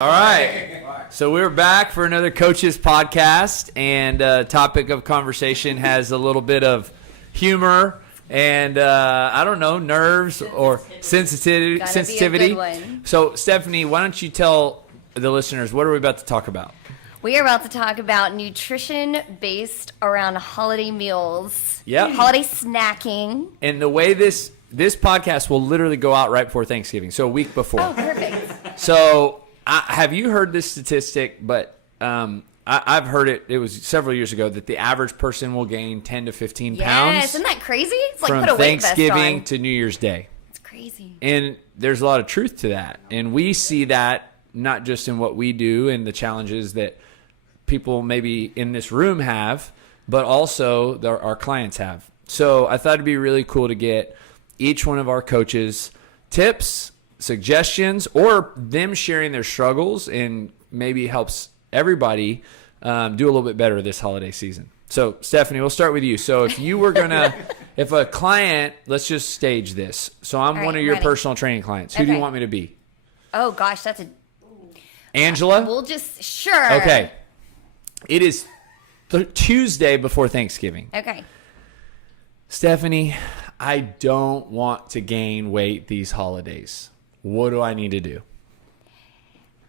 All right. So we're back for another Coaches podcast, and topic of conversation has a little bit of humor and I don't know, nerves or sensitivity. Be a good one. So Stephanie, why don't you tell the listeners what are we about to talk about? We are about to talk about nutrition based around holiday meals. Yep. Holiday snacking. And the way this podcast will literally go out right before Thanksgiving, so a week before. Oh, perfect. So have you heard this statistic? But I've heard it. It was several years ago that the average person will gain 10 to 15 pounds. Yes, isn't that crazy? It's like from put a weight vest Thanksgiving on. to New Year's Day. It's crazy. And there's a lot of truth to that. And we see that not just in what we do and the challenges that people maybe in this room have, but also our clients have. So I thought it'd be really cool to get each one of our coaches tips, suggestions, or them sharing their struggles, and maybe helps everybody do a little bit better this holiday season. So Stephanie, we'll start with you. So if you were gonna, if a client, let's just stage this. So I'm one of your personal training clients. Who do you want me to be? Oh gosh, that's a Angela? We'll just sure. Okay. It is Tuesday before Thanksgiving. Okay. Stephanie, I don't want to gain weight these holidays. What do I need to do?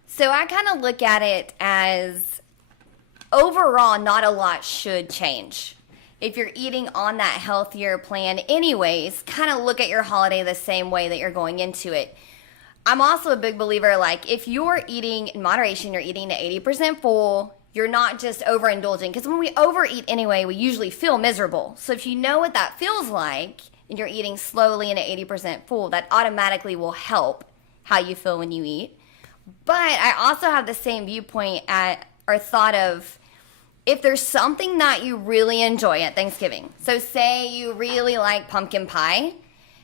So I kind of look at it as overall, not a lot should change. If you're eating on that healthier plan anyways, kind of look at your holiday the same way that you're going into it. I'm also a big believer, like, if you're eating in moderation, you're eating to 80% full, you're not just overindulging. Because when we overeat anyway, we usually feel miserable. So if you know what that feels like, and you're eating slowly and at 80% full, that automatically will help how you feel when you eat. But I also have the same viewpoint at or thought of, if there's something that you really enjoy at Thanksgiving, so say you really like pumpkin pie,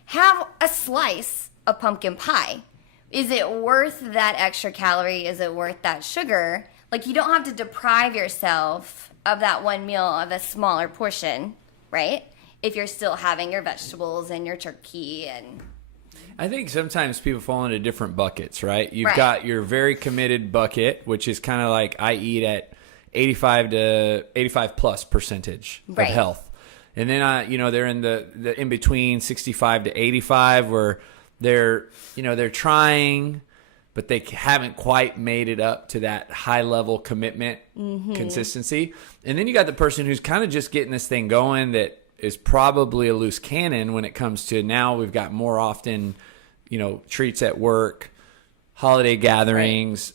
have a slice of pumpkin pie. Is it worth that extra calorie? Is it worth that sugar? Like, you don't have to deprive yourself of that one meal of a smaller portion, right? If you're still having your vegetables and your turkey. And I think sometimes people fall into different buckets, right? You've got your very committed bucket, which is kind of like I eat at 85 plus percentage of health. And then they're in the in between 65 to 85 where they're trying, but they haven't quite made it up to that high level commitment consistency. And then you got the person who's kind of just getting this thing going that is probably a loose cannon when it comes to now we've got more often, treats at work, holiday gatherings,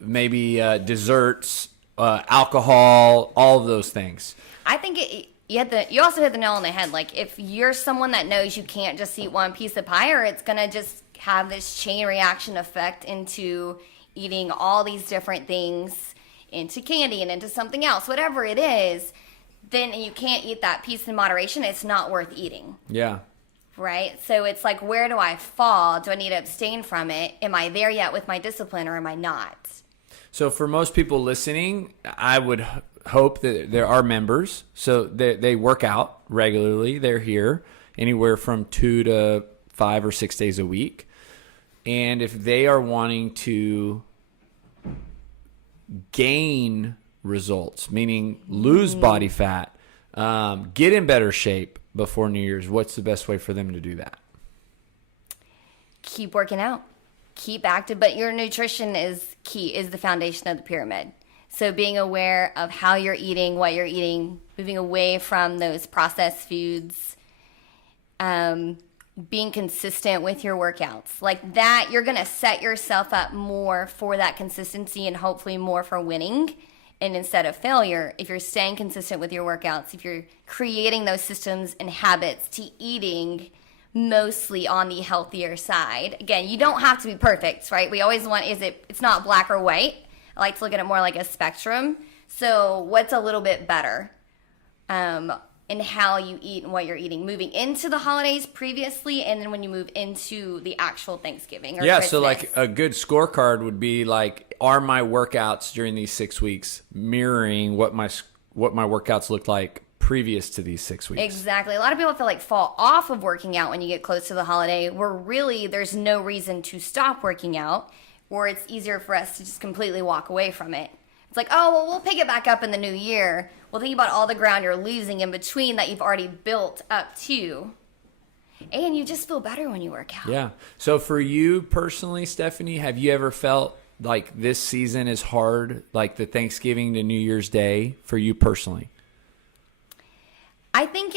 maybe desserts, alcohol, all of those things. I think you also hit the nail on the head. Like, if you're someone that knows you can't just eat one piece of pie, or it's going to just have this chain reaction effect into eating all these different things, into candy and into something else, whatever it is, then you can't eat that piece in moderation. It's not worth eating. Yeah. Right? So it's like, where do I fall? Do I need to abstain from it? Am I there yet with my discipline, or am I not? So for most people listening, I would hope that there are members. So they work out regularly. They're here anywhere from 2 to 5 or 6 days a week. And if they are wanting to gain results, meaning lose body fat, get in better shape before New Year's, what's the best way for them to do that? Keep working out. Keep active, but your nutrition is key, is the foundation of the pyramid. So being aware of how you're eating, what you're eating, moving away from those processed foods, being consistent with your workouts. Like that, you're going to set yourself up more for that consistency and hopefully more for winning. And instead of failure, if you're staying consistent with your workouts, if you're creating those systems and habits to eating mostly on the healthier side. Again, you don't have to be perfect, right? We always want, it's not black or white. I like to look at it more like a spectrum. So what's a little bit better in how you eat and what you're eating, moving into the holidays previously, and then when you move into the actual Thanksgiving or Christmas. So like a good scorecard would be like, are my workouts during these 6 weeks mirroring what my workouts looked like previous to these 6 weeks? Exactly. A lot of people feel like fall off of working out when you get close to the holiday, where really there's no reason to stop working out. where it's easier for us to just completely walk away from it. It's like, oh, well, we'll pick it back up in the new year. Well, think about all the ground you're losing in between that you've already built up to. And you just feel better when you work out. Yeah. So for you personally, Stephanie, have you ever felt like this season is hard, like the Thanksgiving to New Year's Day for you personally? I think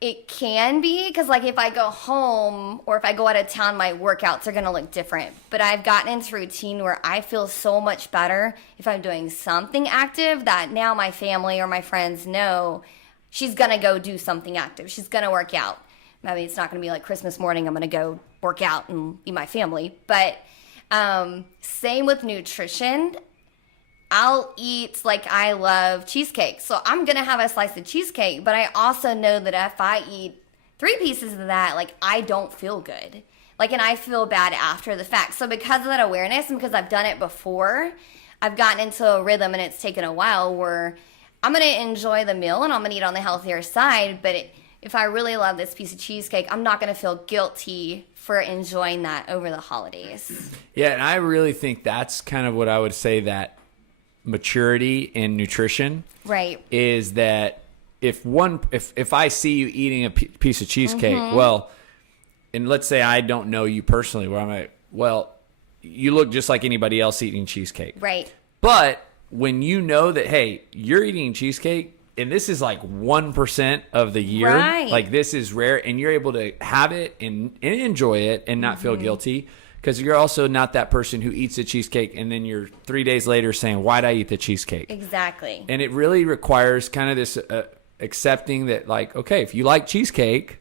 it can be, because like if I go home or if I go out of town, my workouts are going to look different. But I've gotten into a routine where I feel so much better if I'm doing something active, that now my family or my friends know she's going to go do something active. She's going to work out. Maybe it's not going to be like Christmas morning, I'm going to go work out and be my family. But same with nutrition. I'll eat, like, I love cheesecake. So I'm going to have a slice of cheesecake, but I also know that if I eat 3 pieces of that, like, I don't feel good. Like, and I feel bad after the fact. So because of that awareness and because I've done it before, I've gotten into a rhythm, and it's taken a while, where I'm going to enjoy the meal and I'm going to eat on the healthier side. But if I really love this piece of cheesecake, I'm not going to feel guilty for enjoying that over the holidays. Yeah, and I really think that's kind of what I would say, that maturity in nutrition, right, is that if I see you eating a piece of cheesecake, well, and let's say I don't know you personally, where I'm like, well, you look just like anybody else eating cheesecake, right, but when you know that, hey, you're eating cheesecake and this is like 1% of the year, right, like this is rare, and you're able to have it and enjoy it and not feel guilty. Because you're also not that person who eats a cheesecake and then you're 3 days later saying, why'd I eat the cheesecake? exactly. And it really requires kind of this accepting that, like, okay, if you like cheesecake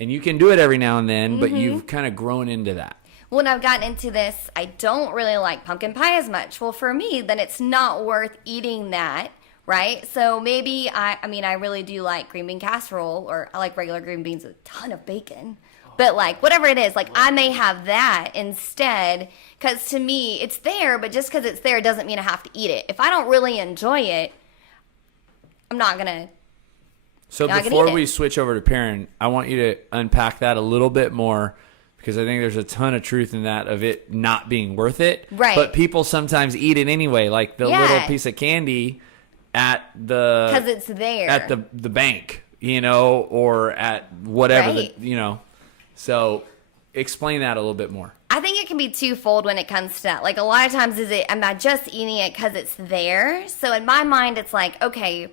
and you can do it every now and then, but you've kind of grown into that. When I've gotten into this, I don't really like pumpkin pie as much. Well, for me, then it's not worth eating that, right? So maybe, I mean, I really do like green bean casserole, or I like regular green beans with a ton of bacon. But like, whatever it is, like, I may have that instead, because to me, it's there, but just because it's there doesn't mean I have to eat it. If I don't really enjoy it, I'm not going to. So before we switch over to Perrin, I want you to unpack that a little bit more, because I think there's a ton of truth in that, of it not being worth it. Right. But people sometimes eat it anyway, like the little piece of candy at the... Because it's there. At the bank, you know, or at whatever, Right. you know. So explain that a little bit more. I think it can be twofold when it comes to that. Like, a lot of times am I just eating it because it's there? So in my mind, it's like, okay,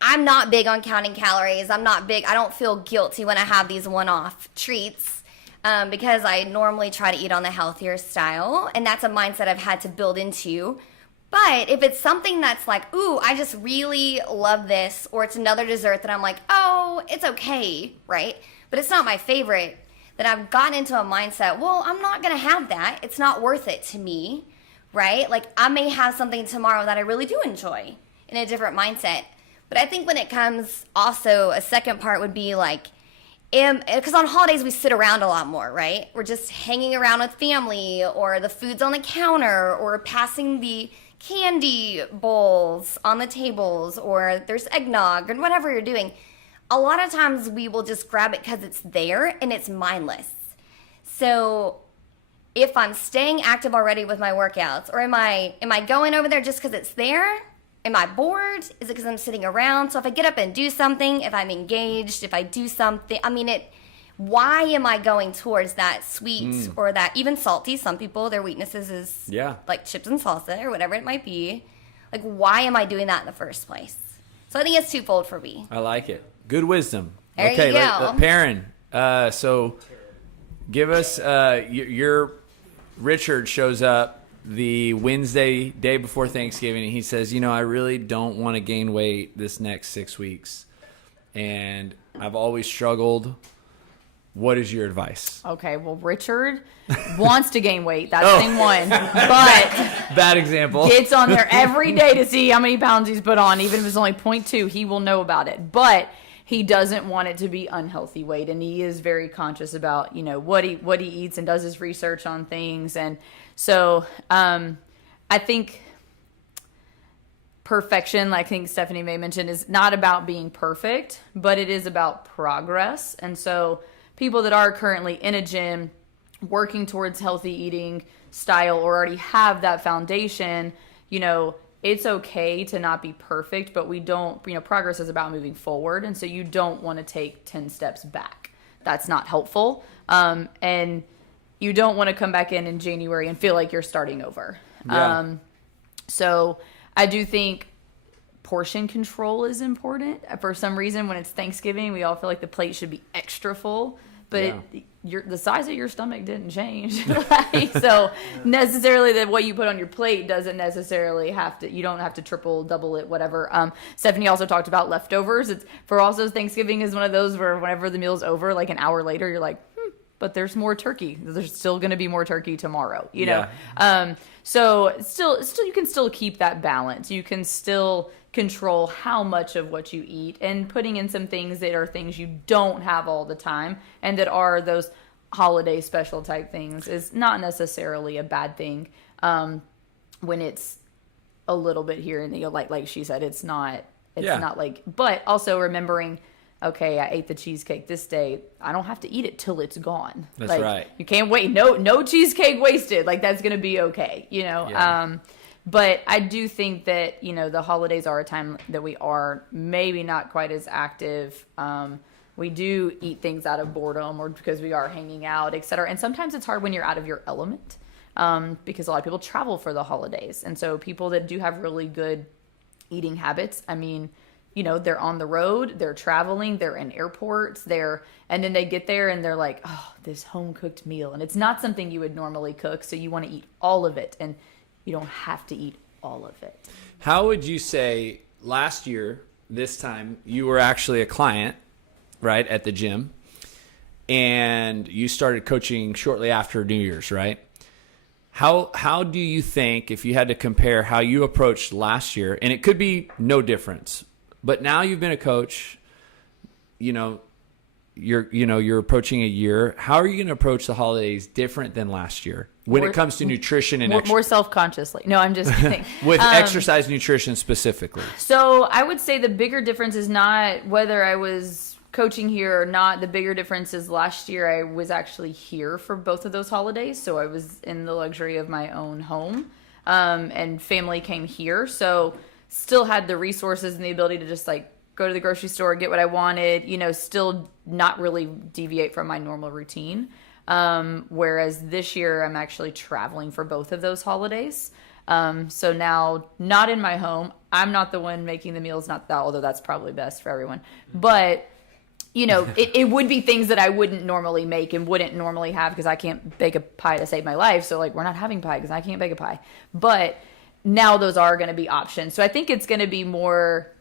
I'm not big on counting calories. I don't feel guilty when I have these one-off treats, because I normally try to eat on the healthier style. And that's a mindset I've had to build into. But if it's something that's like, ooh, I just really love this, or it's another dessert that I'm like, oh, it's okay, right? But it's not my favorite, then I've gotten into a mindset, well, I'm not going to have that. It's not worth it to me, right? Like, I may have something tomorrow that I really do enjoy in a different mindset. But I think when it comes, also, a second part would be like, because on holidays we sit around a lot more, right? We're just hanging around with family, or the food's on the counter, or passing the candy bowls on the tables, or there's eggnog, and whatever you're doing. A lot of times we will just grab it because it's there and it's mindless. So if I'm staying active already with my workouts, or am I going over there just because it's there? Am I bored? Is it because I'm sitting around? So if I get up and do something, if I'm engaged, if I do something, why am I going towards that sweet or that even salty? Some people, their weaknesses is like chips and salsa or whatever it might be. Like, why am I doing that in the first place? So I think it's twofold for me. I like it. Good wisdom. There okay, you go. Perrin, so give us your Richard shows up the Wednesday, day before Thanksgiving, and he says, I really don't want to gain weight this next 6 weeks, and I've always struggled. What is your advice? Okay, well, Richard wants to gain weight. That's thing one. But bad example. Gets on there every day to see how many pounds he's put on. Even if it's only 0.2, he will know about it. But he doesn't want it to be unhealthy weight, and he is very conscious about what he eats and does his research on things. And so I think perfection, like I think Stephanie may mention, is not about being perfect, but it is about progress. And so people that are currently in a gym working towards healthy eating style or already have that foundation, you know, it's okay to not be perfect, but we don't, you know, progress is about moving forward. And so you don't want to take 10 steps back. That's not helpful. And you don't want to come back in January and feel like you're starting over. Yeah. So I do think portion control is important. For some reason, when it's Thanksgiving, we all feel like the plate should be extra full, but the size of your stomach didn't change. So necessarily that what you put on your plate doesn't necessarily have to, you don't have to triple, double it, whatever. Stephanie also talked about leftovers. It's for also Thanksgiving is one of those where whenever the meal's over, like an hour later, you're like, but there's more turkey. There's still going to be more turkey tomorrow, you know? So still, you can still keep that balance. You can still control how much of what you eat and putting in some things that are things you don't have all the time and that are those holiday special type things is not necessarily a bad thing. When it's a little bit here and, you know, like she said, it's not like, but also remembering, okay, I ate the cheesecake this day. I don't have to eat it till it's gone. That's like, right. You can't wait. No cheesecake wasted. Like that's going to be okay, you know? Yeah. But I do think that, you know, the holidays are a time that we are maybe not quite as active. We do eat things out of boredom or because we are hanging out, et cetera. And sometimes it's hard when you're out of your element because a lot of people travel for the holidays. And so people that do have really good eating habits, I mean, you know, they're on the road, they're traveling, they're in airports, and then they get there and they're like, oh, this home cooked meal. And it's not something you would normally cook. So you want to eat all of it. And you don't have to eat all of it. How would you say last year, this time, you were actually a client, right, at the gym, and you started coaching shortly after New Year's, right? How do you think, if you had to compare how you approached last year, and it could be no difference, but now you've been a coach, you're approaching a year. How are you going to approach the holidays different than last year when it comes to nutrition and more self-consciously? No, I'm just kidding. with exercise nutrition specifically? So I would say the bigger difference is not whether I was coaching here or not. The bigger difference is last year I was actually here for both of those holidays. So I was in the luxury of my own home, and family came here. So still had the resources and the ability to just like go to the grocery store, get what I wanted, still not really deviate from my normal routine. Whereas this year I'm actually traveling for both of those holidays. So now not in my home, I'm not the one making the meals, not that, although that's probably best for everyone, but it would be things that I wouldn't normally make and wouldn't normally have because I can't bake a pie to save my life. So like we're not having pie because I can't bake a pie, but now those are going to be options. So I think it's going to be more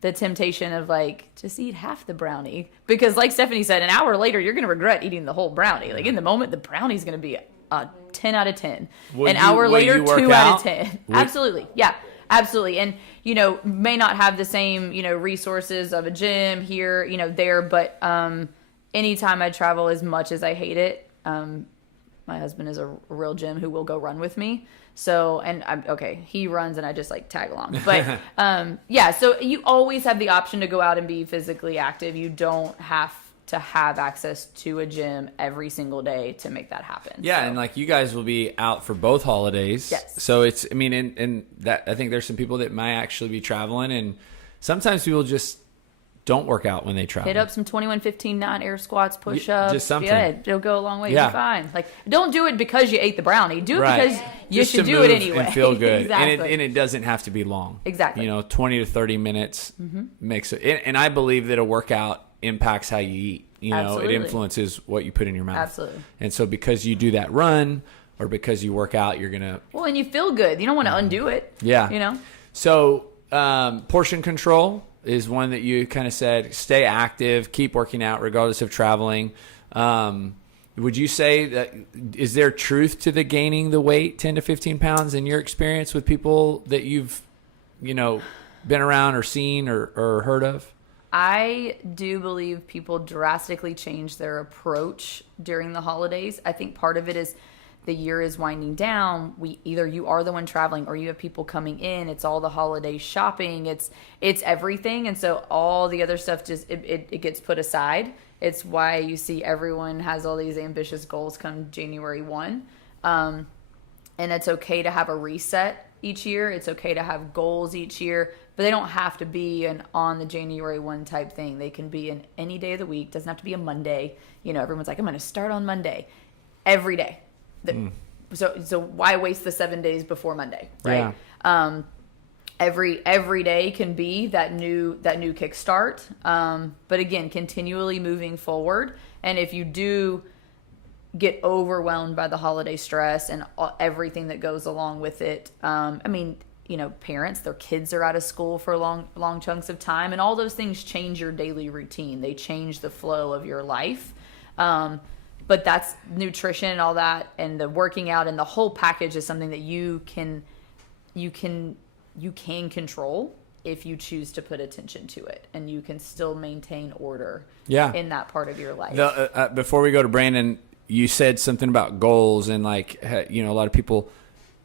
the temptation of like, just eat half the brownie. Because like Stephanie said, an hour later, you're going to regret eating the whole brownie. Like in the moment, the brownie's going to be a 10 out of 10. An hour later, 2 out of 10. Absolutely. Yeah, absolutely. And, may not have the same, resources of a gym here, there. But anytime I travel, as much as I hate it, my husband is a real gym who will go run with me. So, and he runs and I just like tag along, but, so you always have the option to go out and be physically active. You don't have to have access to a gym every single day to make that happen. Yeah. So. And like you guys will be out for both holidays. Yes. So it's, and that, I think there's some people that might actually be traveling, and sometimes people just don't work out when they travel. Hit up some 21-15-9 air squats, push-ups. Just something. Yeah, it'll go a long way. Yeah. You're fine. Like, don't do it because you ate the brownie. Do it Right. because you Just should to do it move anyway. and feel good. Exactly. And it doesn't have to be long. Exactly. 20 to 30 minutes makes it. And I believe that a workout impacts how you eat. Absolutely. It influences what you put in your mouth. Absolutely. And so because you do that run or because you work out, you're going to. Well, and you feel good. You don't want to undo it. Yeah. So portion control is one that you kind of said, stay active, keep working out regardless of traveling. Would you say that, is there truth to the gaining the weight 10 to 15 pounds in your experience with people that you've, been around or seen or heard of? I do believe people drastically change their approach during the holidays. I think part of it is the year is winding down, either you are the one traveling or you have people coming in. It's all the holiday shopping. It's everything. And so all the other stuff just, it gets put aside. It's why you see everyone has all these ambitious goals come January 1. And it's okay to have a reset each year. It's okay to have goals each year, but they don't have to be an on the January 1 type thing. They can be in any day of the week. Doesn't have to be a Monday. Everyone's like, I'm going to start on Monday every day. So why waste the 7 days before Monday, right? Yeah. Every day can be that new kickstart. But again, continually moving forward. And if you do get overwhelmed by the holiday stress and everything that goes along with it, parents, their kids are out of school for long chunks of time, and all those things change your daily routine. They change the flow of your life. But that's nutrition and all that, and the working out and the whole package is something that you can control if you choose to put attention to it, and you can still maintain order in that part of your life. Before we go to Brandon, you said something about goals, and a lot of people,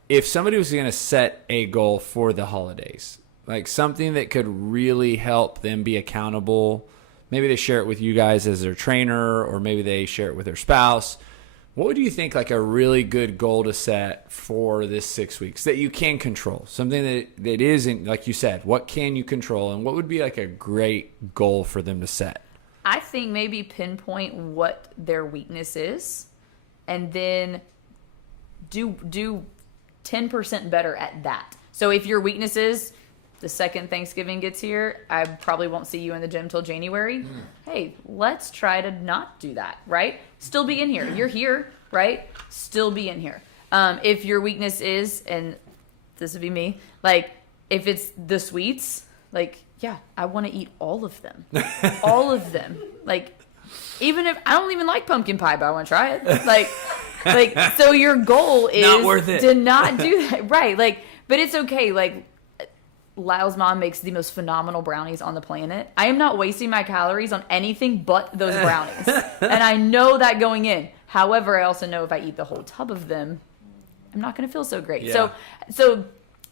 if somebody was going to set a goal for the holidays, like something that could really help them be accountable. Maybe they share it with you guys as their trainer, or maybe they share it with their spouse. What would you think like a really good goal to set for this 6 weeks that you can control? Something that isn't, like you said, what can you control, and what would be like a great goal for them to set? I think maybe pinpoint what their weakness is, and then do 10% better at that. So if your weakness is the second Thanksgiving gets here, I probably won't see you in the gym till January. Hey, let's try to not do that, right? Still be in here. You're here, right? Still be in here. If your weakness is, and this would be me, like if it's the sweets, like, yeah, I want to eat all of them. All of them. Like, even if I don't even like pumpkin pie, but I want to try it. Like, so your goal is not worth it. To not do that. Right. Like, but it's okay. Like, Lyle's mom makes the most phenomenal brownies on the planet. I am not wasting my calories on anything but those brownies. And I know that going in. However, I also know if I eat the whole tub of them, I'm not going to feel so great. Yeah. So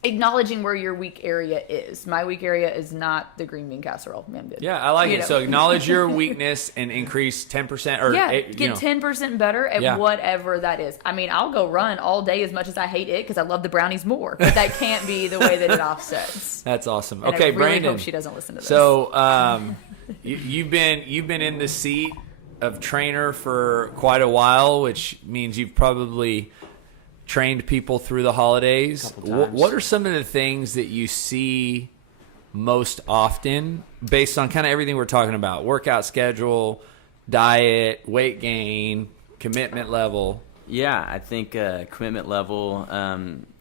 acknowledging where your weak area is. My weak area is not the green bean casserole. Man, good. Yeah, I like it. So acknowledge your weakness and increase 10% or get 10% better at whatever that is. I mean, I'll go run all day as much as I hate it because I love the brownies more, but that can't be the way that it offsets. That's awesome. And okay, I really Brandon. hope she doesn't listen to this. So you've been in the seat of trainer for quite a while, which means you've probably trained people through the holidays. What are some of the things that you see most often based on kind of everything we're talking about? Workout schedule, diet, weight gain, commitment level. Yeah, I think commitment level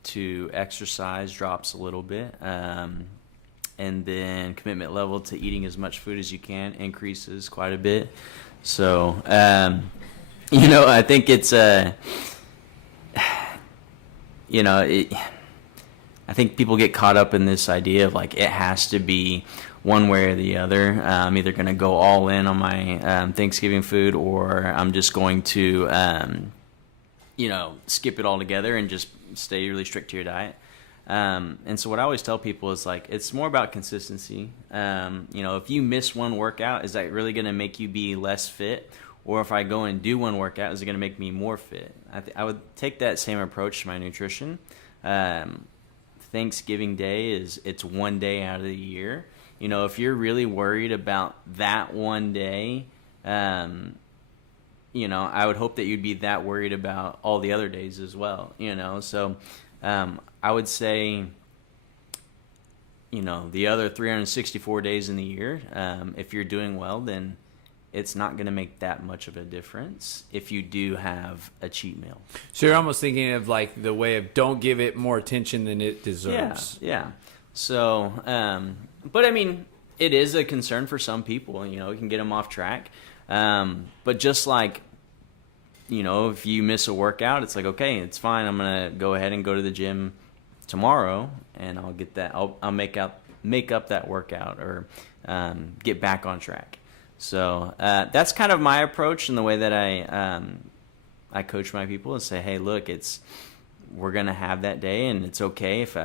to exercise drops a little bit. And then commitment level to eating as much food as you can increases quite a bit. So, I think it's I think people get caught up in this idea of like it has to be one way or the other. I'm either going to go all in on my Thanksgiving food, or I'm just going to, skip it all together and just stay really strict to your diet. And so what I always tell people is like it's more about consistency. If you miss one workout, is that really going to make you be less fit? Or if I go and do one workout, is it going to make me more fit? I would take that same approach to my nutrition. Thanksgiving Day it's one day out of the year. If you're really worried about that one day, I would hope that you'd be that worried about all the other days as well. So I would say, the other 364 days in the year, if you're doing well, then it's not going to make that much of a difference if you do have a cheat meal. So you're almost thinking of like the way of don't give it more attention than it deserves. Yeah. So, but I mean, it is a concern for some people, it can get them off track. But just like, if you miss a workout, it's like, okay, it's fine. I'm going to go ahead and go to the gym tomorrow and I'll get that. I'll make up that workout or get back on track. So that's kind of my approach and the way that I I coach my people and say, hey, look, we're gonna have that day, and it's okay if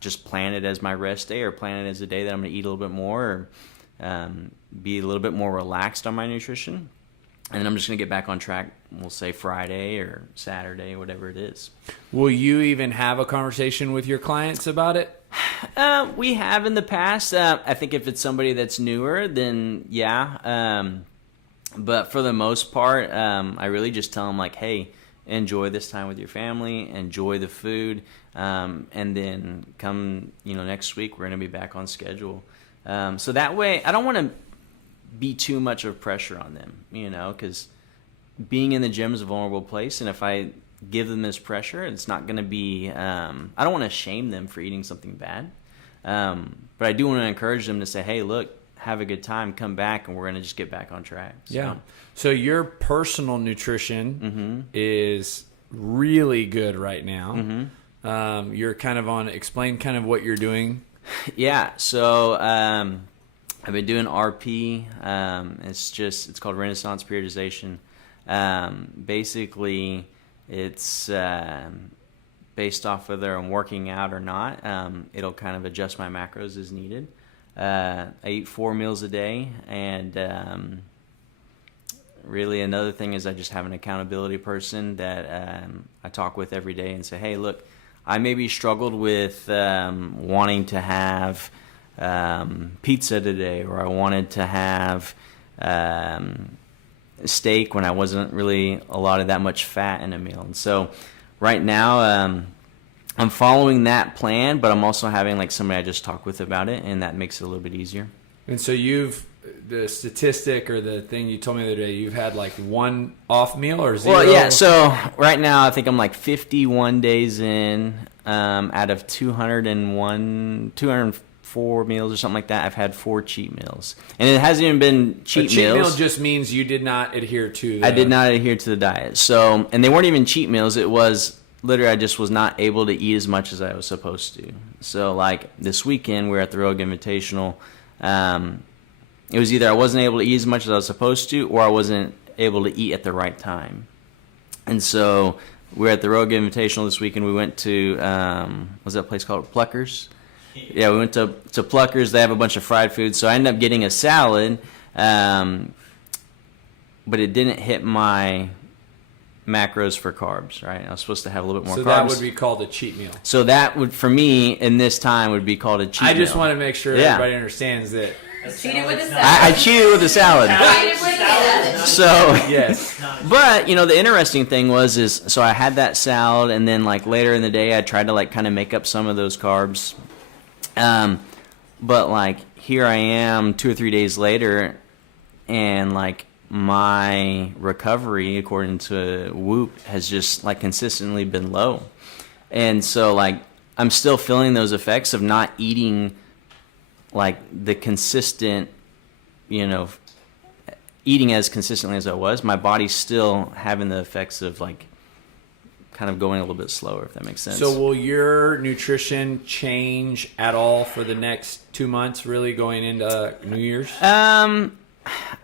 just plan it as my rest day, or plan it as a day that I'm gonna eat a little bit more, or be a little bit more relaxed on my nutrition, and then I'm just gonna get back on track. We'll say Friday or Saturday, whatever it is. Will you even have a conversation with your clients about it? We have in the past. I think if it's somebody that's newer, then yeah. But for the most part, I really just tell them, like, hey, enjoy this time with your family, enjoy the food, and then come, next week we're going to be back on schedule. So that way, I don't want to be too much of pressure on them, because being in the gym is a vulnerable place, and if I give them this pressure, it's not going to be, I don't want to shame them for eating something bad, but I do want to encourage them to say, hey, look, have a good time, come back, and we're going to just get back on track. So. Yeah. So your personal nutrition is really good right now. You're kind of explain kind of what you're doing. Yeah. So I've been doing RP. It's called Renaissance Periodization. Basically, it's based off whether I'm working out or not. It'll kind of adjust my macros as needed. I eat 4 meals a day, and really another thing is I just have an accountability person that I talk with every day and say, hey, look, I maybe struggled with wanting to have pizza today, or I wanted to have steak when I wasn't really allotted that much fat in a meal. And so right now I'm following that plan, but I'm also having like somebody I just talk with about it, and that makes it a little bit easier. And so the statistic or the thing you told me the other day, you've had like one off meal or zero? Well, yeah. So right now I think I'm like 51 days in, out of 204 meals or something like that. I've had 4 cheat meals, and it hasn't even been cheat meals. Meal just means you did not adhere to. I did not adhere to the diet. So, and they weren't even cheat meals. It was literally I just was not able to eat as much as I was supposed to. So, like this weekend, we were at the Rogue Invitational. It was either I wasn't able to eat as much as I was supposed to, or I wasn't able to eat at the right time. And so we were at the Rogue Invitational this weekend. We went to what's that place called? Pluckers. Yeah, we went to Pluckers. They have a bunch of fried food, so I ended up getting a salad, but it didn't hit my macros for carbs, right? I was supposed to have a little bit more carbs. So that would be called a cheat meal. So that would, for me, in this time, would be called a cheat meal. I just want to make sure everybody understands that. Cheated with a salad. I cheated with the salad. Cheated with a salad. So, Yes. but, the interesting thing was so I had that salad, and then, like, later in the day, I tried to, like, kind of make up some of those carbs. But, like, here I am 2 or 3 days later, and, like, my recovery, according to Whoop, has just, like, consistently been low. And so, like, I'm still feeling those effects of not eating, like, the consistent, eating as consistently as I was. My body's still having the effects of, like, kind of going a little bit slower, if that makes sense. So will your nutrition change at all for the next 2 months, really going into New Year's?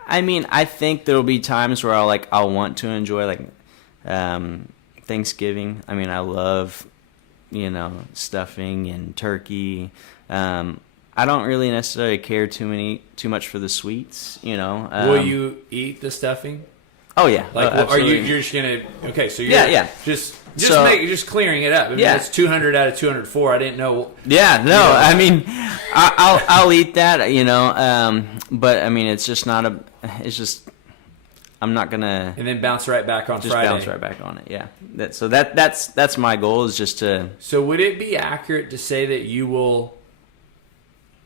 I mean, I think there'll be times where I'll want to enjoy, like, Thanksgiving. I mean, I love, stuffing and turkey. I don't really necessarily care too much for the sweets, Will you eat the stuffing? Oh yeah. Like, you're just gonna? Okay, so you're just clearing it up. I mean, it's 200 out of 204. I didn't know. Yeah, no. I mean, I'll eat that, but I mean, it's just not it's just I'm not gonna. And then bounce right back on just Friday. Bounce right back on it. Yeah. That's my goal, is just to. So would it be accurate to say that you will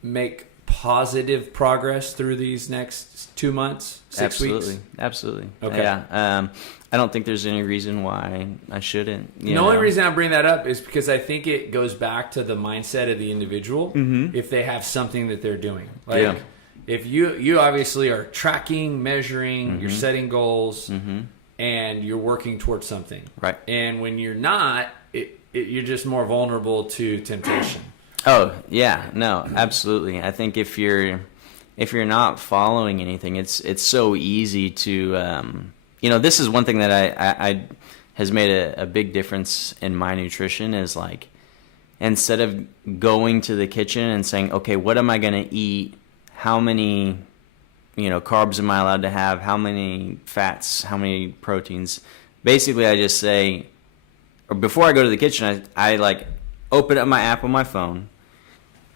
make positive progress through these next 2 months, 6 weeks? Absolutely. Okay. Yeah. I don't think there's any reason why I shouldn't. The only reason I bring that up is because I think it goes back to the mindset of the individual. If they have something that they're doing, like if you obviously are tracking, measuring, you're setting goals, and you're working towards something, right? And when you're not, you're just more vulnerable to temptation. Oh yeah, no, absolutely. I think if you're not following anything, it's so easy to this is one thing that I has made a big difference in my nutrition is like, instead of going to the kitchen and saying, okay, what am I going to eat? How many, carbs am I allowed to have? How many fats? How many proteins? Basically, I just say, or before I go to the kitchen, I like open up my app on my phone.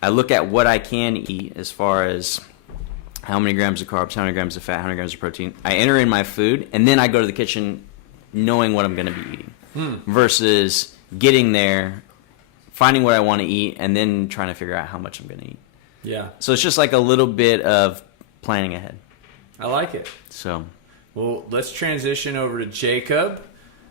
I look at what I can eat as far as how many grams of carbs, how many grams of fat, how many grams of protein. I enter in my food, and then I go to the kitchen knowing what I'm going to be eating versus getting there, finding what I want to eat, and then trying to figure out how much I'm going to eat. Yeah. So it's just like a little bit of planning ahead. I like it. So, Well, let's transition over to Jacob,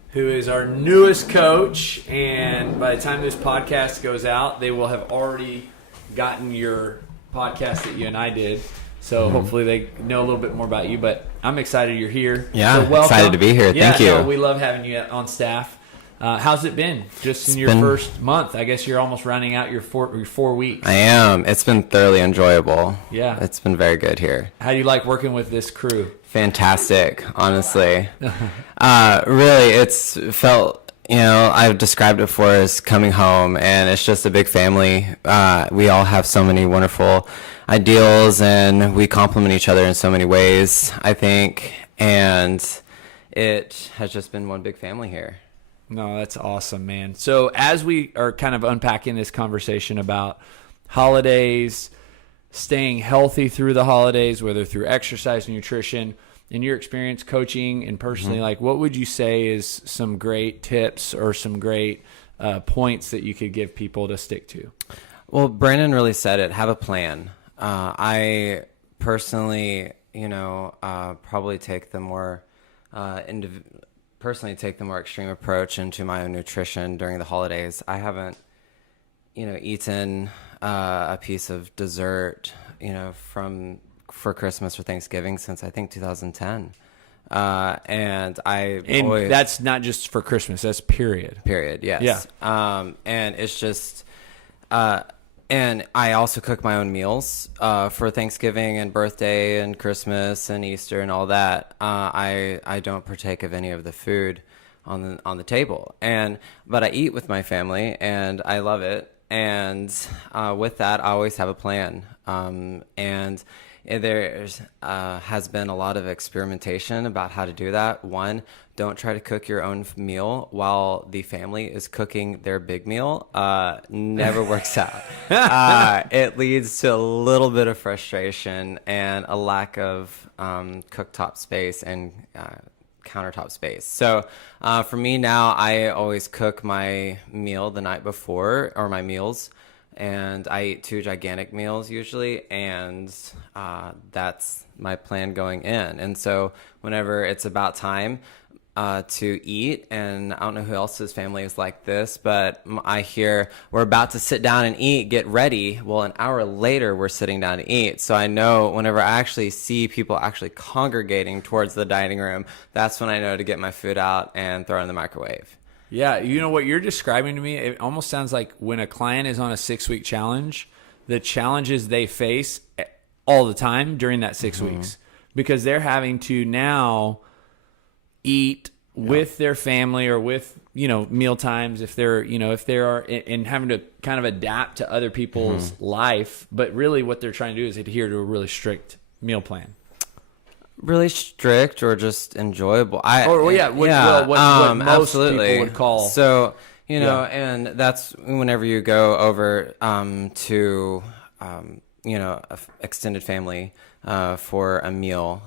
who is our newest coach. And by the time this podcast goes out, they will have already gotten your podcast that you and I did. So hopefully they know a little bit more about you. But I'm excited you're here. Yeah, so welcome. excited to be here. Thank you. No, we love having you on staff. How's it been just in your first month? I guess you're almost rounding out your 4 weeks. I am. It's been thoroughly enjoyable. Yeah. It's been very good here. How do you like working with this crew? Fantastic, honestly. Really, it's felt, I've described it for as coming home, and it's just a big family. We all have so many wonderful ideals, and we complement each other in so many ways, I think. And it has just been one big family here. No, that's awesome, man. So as we are kind of unpacking this conversation about holidays, staying healthy through the holidays, whether through exercise, nutrition, in your experience coaching and personally, like what would you say is some great tips or some great points that you could give people to stick to? Well, Brandon really said it. Have a plan. I personally, probably take the more extreme approach into my own nutrition during the holidays. I haven't, eaten a piece of dessert, for Christmas or Thanksgiving since I think 2010. And always, that's not just for Christmas, that's period. Yes. Yeah. And it's just, and I also cook my own meals for Thanksgiving and birthday and Christmas and Easter and all that. I don't partake of any of the food on the table, but I eat with my family and I love it. And with that, I always have a plan. And there has been a lot of experimentation about how to do that. One, don't try to cook your own meal while the family is cooking their big meal. Never works out. It leads to a little bit of frustration and a lack of cooktop space and countertop space. So for me now, I always cook my meal the night before, or my meals, and I eat 2 gigantic meals usually, and that's my plan going in. And so whenever it's about time to eat, and I don't know who else's family is like this, but I hear we're about to sit down and eat, get ready. Well, an hour later, we're sitting down to eat. So I know whenever I actually see people actually congregating towards the dining room, that's when I know to get my food out and throw it in the microwave. Yeah, what you're describing to me, it almost sounds like when a client is on a 6-week challenge, the challenges they face all the time during that 6 weeks, because they're having to now eat with their family or with, meal times if they're, if they are, and having to kind of adapt to other people's life. But really what they're trying to do is adhere to a really strict meal plan. Really strict or just enjoyable? What most absolutely. people would call. So, and that's whenever you go over to, extended family for a meal,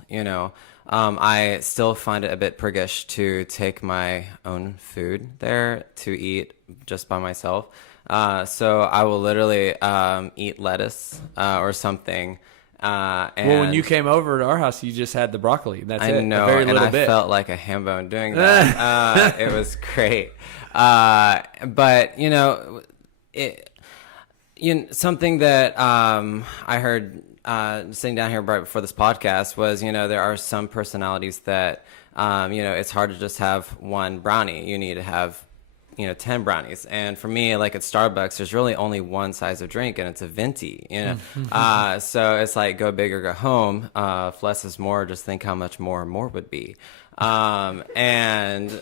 I still find it a bit priggish to take my own food there to eat just by myself. So I will literally eat lettuce or something. Well, when you came over to our house, you just had the broccoli. That's it. I know, a very and little I bit. felt like a ham bone doing that. It was great. But something that I heard sitting down here right before this podcast was, there are some personalities that, it's hard to just have one brownie. You need to have, 10 brownies. And for me, like at Starbucks, there's really only one size of drink, and it's a venti, so it's like go big or go home. If less is more, just think how much more and more would be. And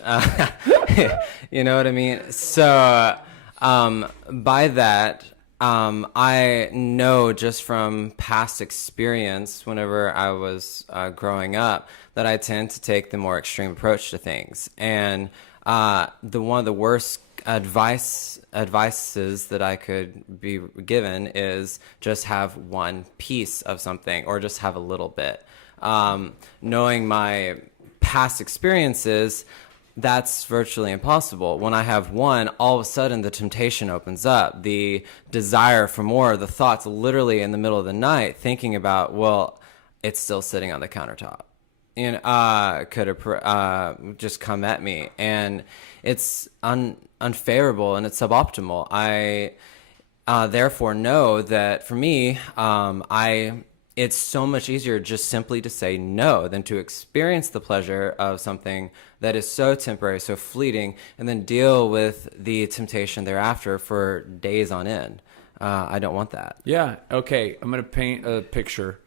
you know what I mean? So by that, I know just from past experience, whenever I was growing up, that I tend to take the more extreme approach to things. And one of the worst advices that I could be given is just have one piece of something, or just have a little bit. Knowing my past experiences, that's virtually impossible. When I have one, all of a sudden the temptation opens up, the desire for more, the thoughts literally in the middle of the night thinking about, well, it's still sitting on the countertop, could have just come at me, and it's unfavorable and it's suboptimal. I therefore know that for me, it's so much easier just simply to say no than to experience the pleasure of something that is so temporary, so fleeting, and then deal with the temptation thereafter for days on end. I don't want that. Yeah. Okay. I'm going to paint a picture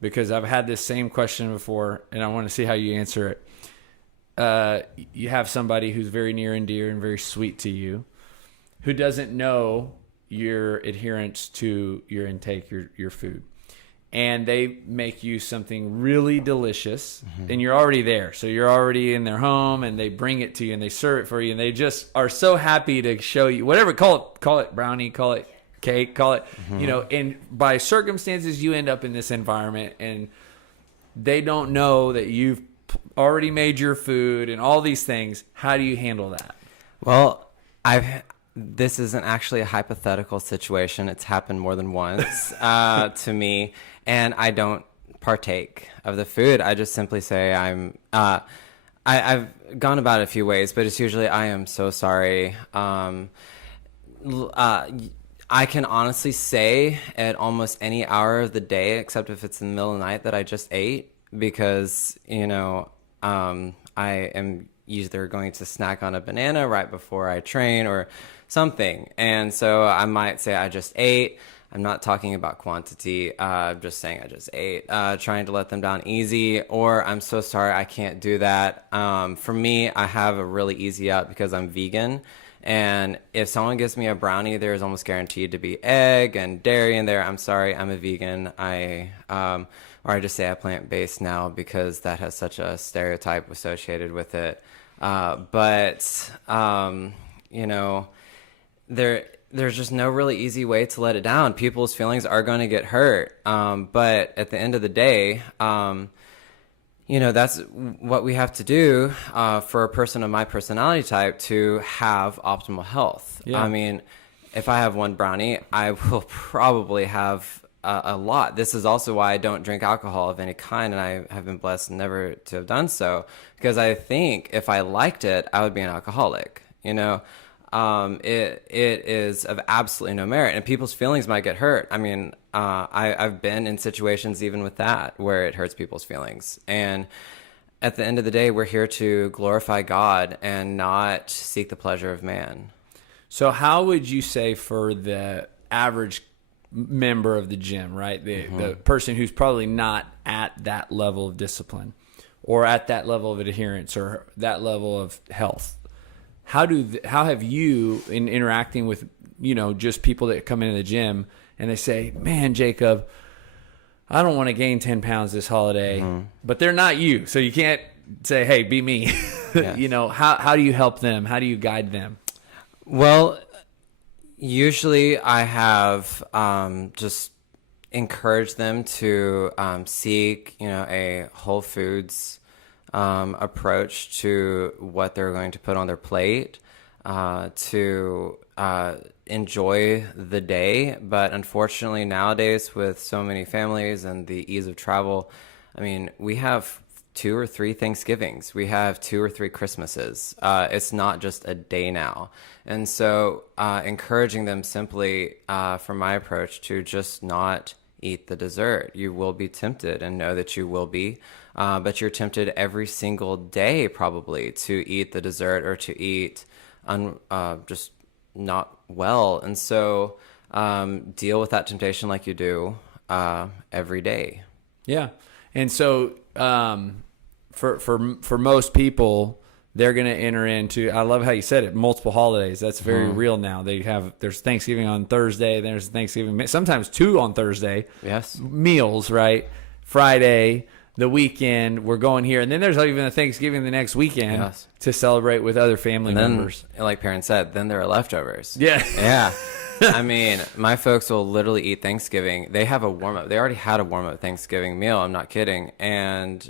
because I've had this same question before, and I want to see how you answer it. You have somebody who's very near and dear and very sweet to you, who doesn't know your adherence to your intake, your food. And they make you something really delicious, and you're already there. So you're already in their home, and they bring it to you, and they serve it for you, and they just are so happy to show you whatever. Call it brownie, call it cake, call it And by circumstances, you end up in this environment, and they don't know that you've already made your food and all these things. How do you handle that? Well, this isn't actually a hypothetical situation. It's happened more than once to me, and I don't partake of the food. I just simply say I've gone about it a few ways, but it's usually I am so sorry. I can honestly say at almost any hour of the day, except if it's in the middle of the night, that I just ate, because I am either going to snack on a banana right before I train or something. And so I might say I just ate. I'm not talking about quantity. I'm just saying I just ate, trying to let them down easy. Or I'm so sorry, I can't do that. For me, I have a really easy out because I'm vegan. And if someone gives me a brownie, there's almost guaranteed to be egg and dairy in there. I'm sorry, I'm a vegan. Or I just say I'm plant-based now because that has such a stereotype associated with it. There's just no really easy way to let it down. People's feelings are going to get hurt. But at the end of the day, that's what we have to do for a person of my personality type to have optimal health. Yeah. I mean, if I have one brownie, I will probably have a lot. This is also why I don't drink alcohol of any kind, and I have been blessed never to have done so, because I think if I liked it, I would be an alcoholic. It is of absolutely no merit, and people's feelings might get hurt. I mean, I've been in situations even with that where it hurts people's feelings. And at the end of the day, we're here to glorify God and not seek the pleasure of man. So how would you say for the average member of the gym, right? The person who's probably not at that level of discipline or at that level of adherence or that level of health, how have you, in interacting with, just people that come into the gym and they say, man, Jacob, I don't want to gain 10 pounds this holiday, but they're not you. So you can't say, hey, be me. Yes. How do you help them? How do you guide them? Well, usually I have just encouraged them to seek, a whole foods approach to what they're going to put on their plate, to enjoy the day. But unfortunately nowadays, with so many families and the ease of travel, I mean, we have 2 or 3 Thanksgivings. We have 2 or 3 Christmases. It's not just a day now. And so encouraging them simply, from my approach, to just not eat the dessert. You will be tempted, and know that you will be. But you're tempted every single day probably to eat the dessert or to eat just not well. And so deal with that temptation like you do every day. Yeah. And so for most people, they're going to enter into, I love how you said it, multiple holidays. That's very real now. There's Thanksgiving on Thursday, there's Thanksgiving, sometimes 2 on Thursday. Yes. Meals, right? Friday, the weekend, we're going here. And then there's even a Thanksgiving the next weekend Yes. to celebrate with other family And then, members. like Perrin said, then there are leftovers. Yeah. Yeah. I mean, my folks will literally eat Thanksgiving. They have a warm-up. They already had a warm-up Thanksgiving meal. I'm not kidding. And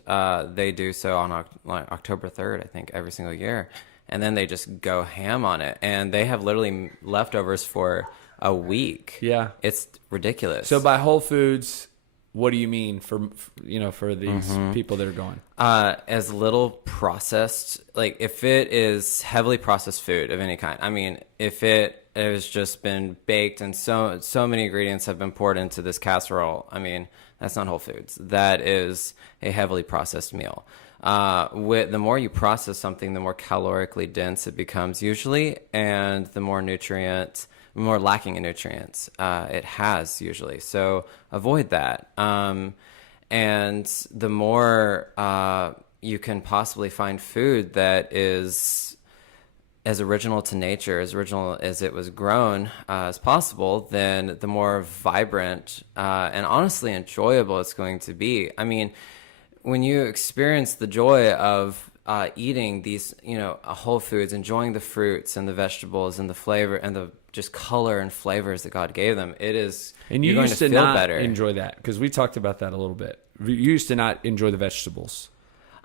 they do so on October 3rd, I think, every single year. And then they just go ham on it. And they have literally leftovers for a week. Yeah. It's ridiculous. So by Whole Foods, what do you mean for these people that are going? As little processed, like if it is heavily processed food of any kind. I mean, if it has just been baked and so many ingredients have been poured into this casserole, I mean, that's not Whole Foods. That is a heavily processed meal. The more you process something, the more calorically dense it becomes usually, and the more lacking in nutrients it has usually. So avoid that. And the more you can possibly find food that is as original to nature, as original as it was grown as possible, then the more vibrant and honestly enjoyable it's going to be. I mean, when you experience the joy of eating these, Whole Foods, enjoying the fruits and the vegetables and the flavor and the just color and flavors that God gave them, And you you're going used to feel not better. enjoy that because we talked about that a little bit. You used to not enjoy the vegetables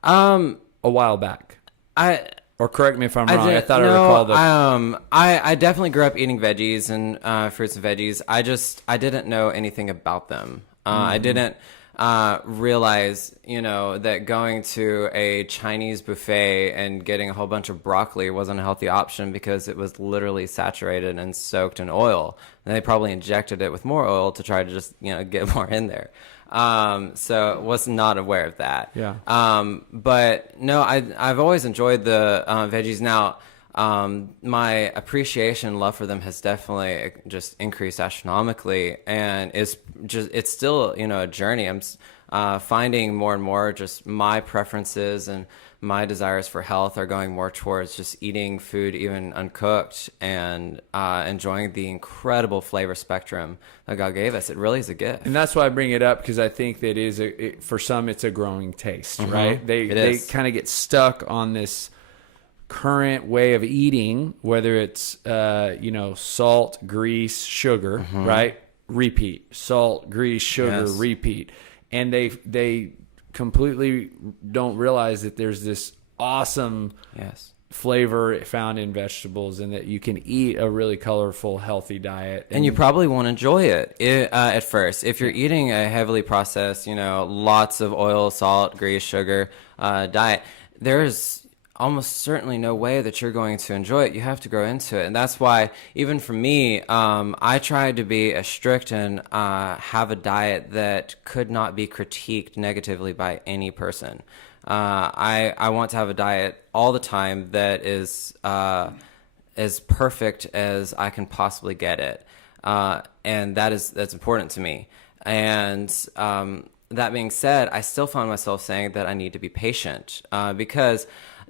a while back. Or correct me if I'm wrong. I thought I recall the. I definitely grew up eating veggies and fruits and veggies. I didn't know anything about them. I didn't realize, that going to a Chinese buffet and getting a whole bunch of broccoli wasn't a healthy option because it was literally saturated and soaked in oil. And they probably injected it with more oil to try to just, get more in there. So was not aware of that. Yeah. But no, I've always enjoyed the veggies. Now, my appreciation and love for them has definitely just increased astronomically, and it's still a journey. I'm finding more and more just my preferences and my desires for health are going more towards just eating food even uncooked and enjoying the incredible flavor spectrum that God gave us. It really is a gift. And that's why I bring it up, because I think that for some it's a growing taste, right? They kind of get stuck on this current way of eating, whether it's salt, grease, sugar, right? Repeat. Salt, grease, sugar, repeat. And they completely don't realize that there's this awesome flavor found in vegetables, and that you can eat a really colorful, healthy diet. And you probably won't enjoy it at first. If you're eating a heavily processed, lots of oil, salt, grease, sugar diet, there's almost certainly no way that you're going to enjoy it. You have to grow into it. And that's why, even for me, I tried to be as strict and have a diet that could not be critiqued negatively by any person. I want to have a diet all the time that is as perfect as I can possibly get it. And that's important to me. And that being said, I still find myself saying that I need to be patient because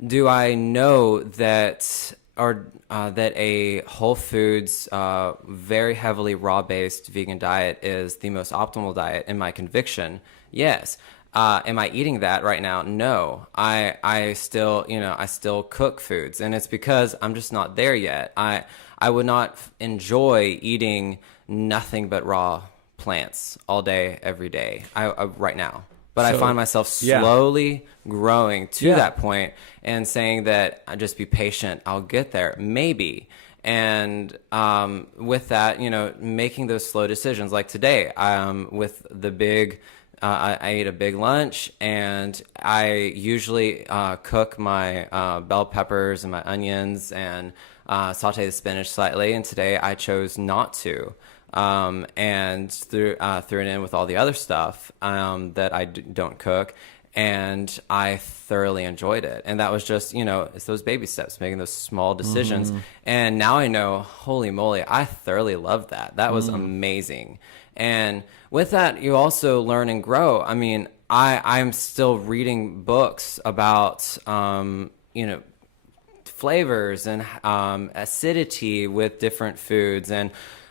do I know that that a Whole Foods, very heavily raw-based vegan diet is the most optimal diet in my conviction? Yes. Am I eating that right now? No. I still cook foods, and it's because I'm just not there yet. I would not enjoy eating nothing but raw plants all day, every day. Right now. But I find myself slowly growing to that point and saying that I just be patient. I'll get there, maybe. And with that, making those slow decisions. Like today, with the big, I ate a big lunch, and I usually cook my bell peppers and my onions and saute the spinach slightly. And today I chose not to. And threw it in with all the other stuff that I don't cook. and I thoroughly enjoyed it. And that was just, it's those baby steps, making those small decisions. And now I know, holy moly, I thoroughly loved that. That was amazing. And with that, you also learn and grow. I mean, I'm still reading books about, flavors and acidity with different foods. And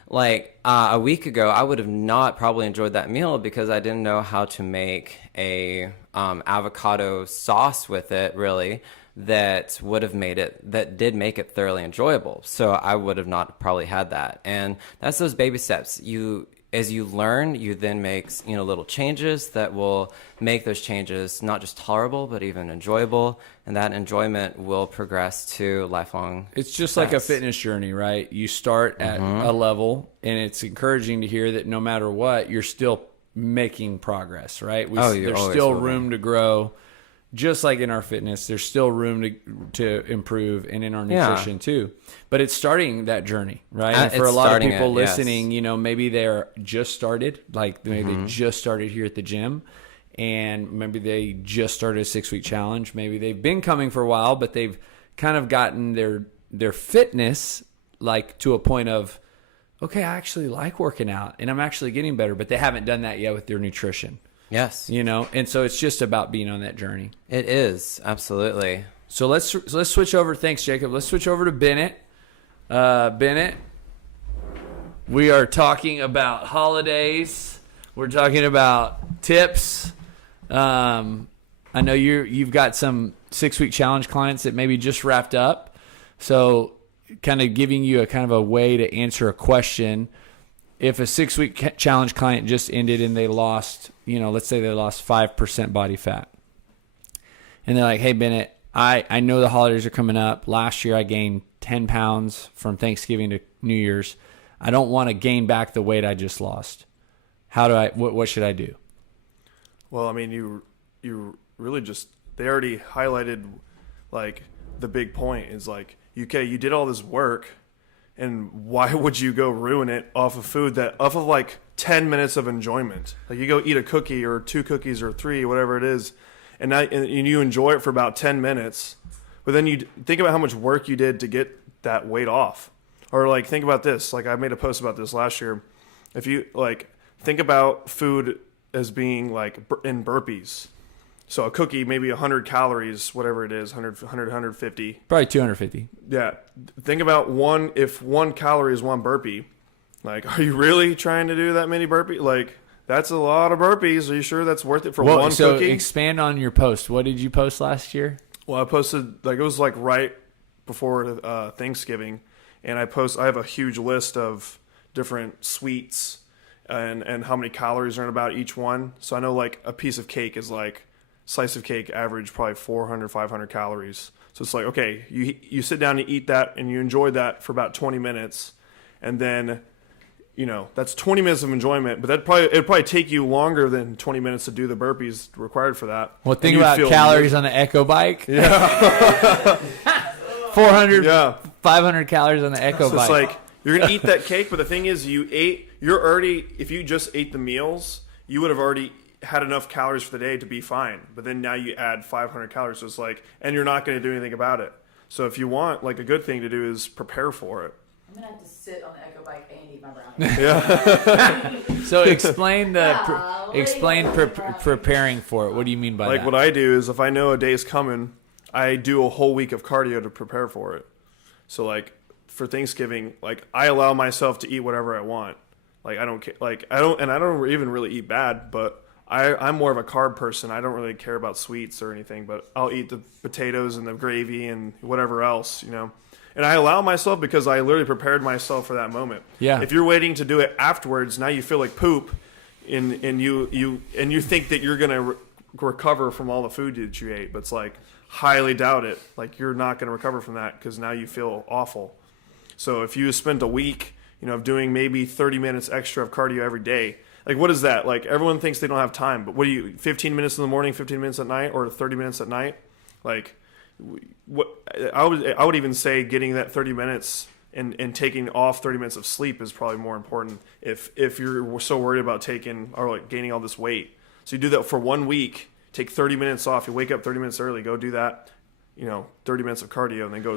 like a week ago, I would have not probably enjoyed that meal because I didn't know how to make a avocado sauce with it, really, that did make it thoroughly enjoyable. So I would have not probably had that. And that's those baby steps. As you learn, you then make little changes that will make those changes not just tolerable, but even enjoyable. And that enjoyment will progress to lifelong It's just success. like a fitness journey, right? You start at a level, and it's encouraging to hear that no matter what, you're still making progress, right? There's always still will be. room to grow. Just like in our fitness, there's still room to improve, and in our nutrition too. But it's starting that journey, right? And for a It's lot of starting people it, yes. listening, maybe they're just started, like maybe they just started here at the gym, and maybe they just started a 6-week challenge. Maybe they've been coming for a while, but they've kind of gotten their fitness like to a point of, okay, I actually like working out, and I'm actually getting better, but they haven't done that yet with their nutrition. Yes, And so it's just about being on that journey. it is. Absolutely. So let's switch over. Thanks, Jacob. Let's switch over to Bennett. Bennett, we are talking about holidays. We're talking about tips. I know you've got some 6-week challenge clients that maybe just wrapped up. So kind of giving you a kind of a way to answer a question. If a 6-week challenge client just ended and they lost, let's say they lost 5% body fat. And they're like, hey, Bennett, I know the holidays are coming up. Last year I gained 10 pounds from Thanksgiving to New Year's. I don't want to gain back the weight I just lost. What should I do? Well, I mean, you really just, they already highlighted like the big point is like, okay, you did all this work, and why would you go ruin it off of like 10 minutes of enjoyment? Like you go eat a cookie or 2 cookies or 3, whatever it is, and you enjoy it for about 10 minutes, but then you think about how much work you did to get that weight off. Or like think about this, like I made a post about this last year. If you like think about food as being like in burpees. So a cookie, maybe 100 calories, whatever it is, 100, 150. Probably 250. Yeah. Think about if 1 calorie is 1 burpee, like, are you really trying to do that many burpees? Like, that's a lot of burpees. Are you sure that's worth it for one so cookie? expand on your post. What did you post last year? Well, I posted, like, it was like right before Thanksgiving. And I have a huge list of different sweets and how many calories are in about each one. So I know like a piece of cake is like, slice of cake average probably 400, 500 calories. So it's like, okay, you sit down and eat that and you enjoy that for about 20 minutes. And then, that's 20 minutes of enjoyment, but it'd probably take you longer than 20 minutes to do the burpees required for that. Well, think And you'd about feel calories on the Echo bike. Yeah. 400, Yeah. 500 calories on the Echo So bike. it's like, you're going to eat that cake, but the thing is if you just ate the meals, you would have already had enough calories for the day to be fine. But then now you add 500 calories. So it's like, and you're not going to do anything about it. So if you want, like a good thing to do is prepare for it. I'm gonna have to sit on the Echo bike and eat my brownies. So explain preparing for it. What do you mean by Like that? what I do is if I know a day is coming, I do a whole week of cardio to prepare for it. So like for Thanksgiving, like I allow myself to eat whatever I want. Like I don't even really eat bad, but I'm more of a carb person. I don't really care about sweets or anything, but I'll eat the potatoes and the gravy and whatever else, And I allow myself because I literally prepared myself for that moment. Yeah. If you're waiting to do it afterwards, now you feel like poop, and you think that you're gonna recover from all the food that you ate, but it's like highly doubt it. Like you're not gonna recover from that because now you feel awful. So if you spent a week, of doing maybe 30 minutes extra of cardio every day, like what is that? Like everyone thinks they don't have time, but 15 minutes in the morning, 15 minutes at night, or 30 minutes at night? Like what I would even say getting that 30 minutes and taking off 30 minutes of sleep is probably more important if you're so worried about taking or like gaining all this weight. So you do that for 1 week, take 30 minutes off. You wake up 30 minutes early, go do that. 30 minutes of cardio, and then go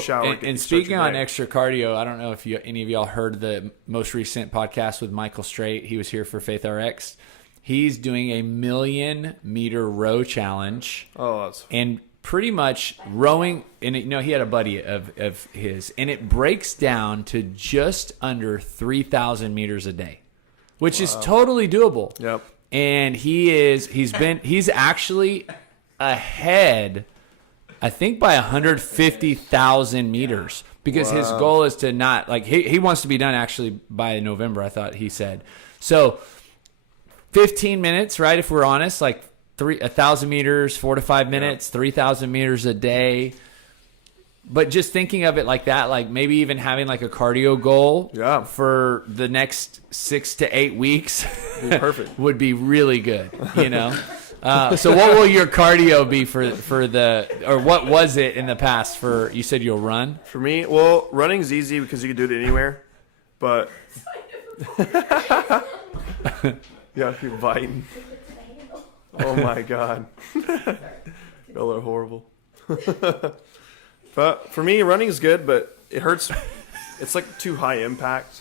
shower. And speaking on extra cardio, I don't know if any of y'all heard the most recent podcast with Michael Straight. He was here for Faith RX. He's doing a 1,000,000-meter row challenge. Oh, and pretty much rowing. And he had a buddy of his, and it breaks down to just under 3,000 meters a day, which is totally doable. Yep. And he's actually ahead, I think, by 150,000 meters, because his goal is to not, like, he wants to be done actually by November, I thought he said. So 15 minutes, right? If we're honest, like 1,000 meters, 4 to 5 minutes, 3,000 meters a day. But just thinking of it like that, like maybe even having like a cardio goal for the next 6 to 8 weeks perfect. would be really good, So what will your cardio be for or what was it in the past for, you said you'll run? For me, well, running's easy because you can do it anywhere, but yeah, keep biting. Oh my God. Y'all are horrible. But for me, running is good, but it hurts. It's like too high impact.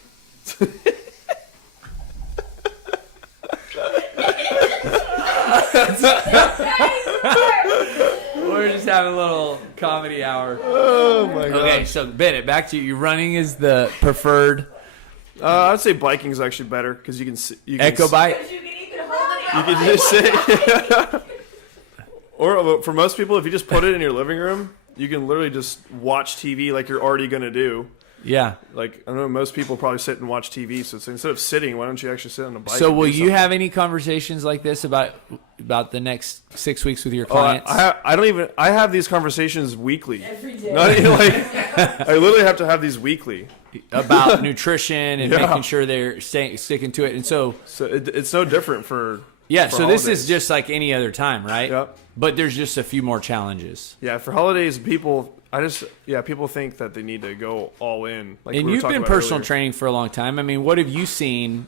We're just having a little comedy hour. Oh my God. Okay, so Bennett, back to you. Running is the preferred. I'd say biking is actually better because you can Echo bike. You can just sit. Or for most people, if you just put it in your living room, you can literally just watch TV like you're already going to do. Yeah. Like, I don't know, most people probably sit and watch TV. So instead of sitting, why don't you actually sit on a bike? So and will do you something? have any conversations like this about the next 6 weeks with your clients? I have these conversations weekly. Every day. I literally have to have these weekly. About nutrition and making sure they're sticking to it. And so it's no different for this holidays. is just like any other time, right? Yep. But there's just a few more challenges. Yeah, for holidays, people think that they need to go all in. Like And we were you've talking been about personal earlier. training for a long time. I mean, what have you seen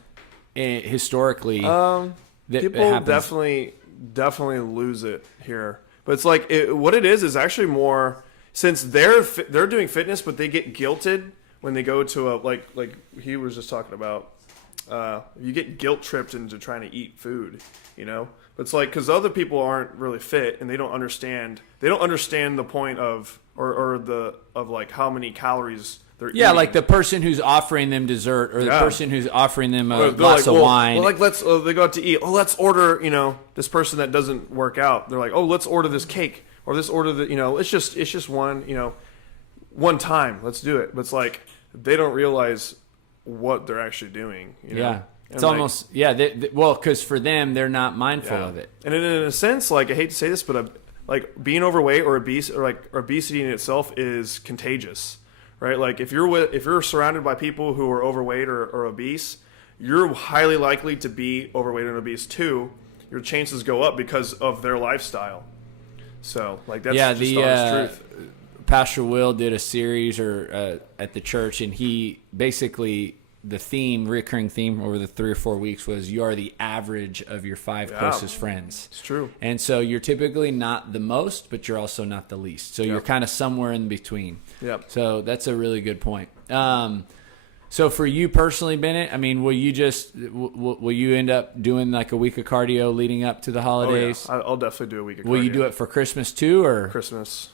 historically? That People happens? definitely lose it here. But it's like what it is actually more, since they're doing fitness, but they get guilted when they go to a like he was just talking about. You get guilt tripped into trying to eat food, But it's like, because other people aren't really fit and they don't understand the point of of like how many calories they're eating. Yeah, like the person who's offering them dessert, or the person who's offering them a They're glass like, of wine. Well, like they go out to eat. Oh, let's order. This person that doesn't work out. They're like, oh, let's order this cake, or let's order the. It's just one. One time. Let's do it. But it's like they don't realize what they're actually doing. Yeah. It's And, almost, because for them, they're not mindful of it. And in a sense, like, I hate to say this, but like being overweight or obese, or like obesity in itself is contagious, right? Like if you're surrounded by people who are overweight or obese, you're highly likely to be overweight and obese too. Your chances go up because of their lifestyle. So like that's just the honest truth. Pastor Will did a series at the church, and he basically, the recurring theme over the 3 or 4 weeks was, you are the average of your 5 closest friends. It's true. And so you're typically not the most, but you're also not the least. So you're kind of somewhere in between. Yep. So that's a really good point. So for you personally, Bennett, I mean, will you end up doing like a week of cardio leading up to the holidays? Oh, yeah. I'll definitely do a week of cardio. Will you do it for Christmas too, or Christmas?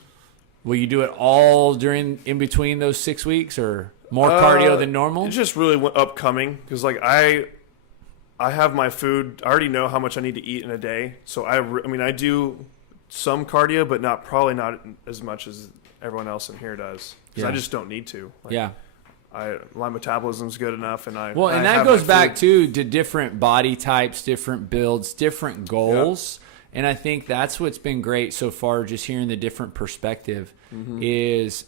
will you do it all in between those 6 weeks, or more cardio than normal? It's just really upcoming because like I have my food. I already know how much I need to eat in a day. So I do some cardio, but probably not as much as everyone else in here does. Because I just don't need to. Like, my metabolism's good enough, and that have goes my back food. too to different body types, different builds, different goals. And I think that's what's been great so far, just hearing the different perspective is,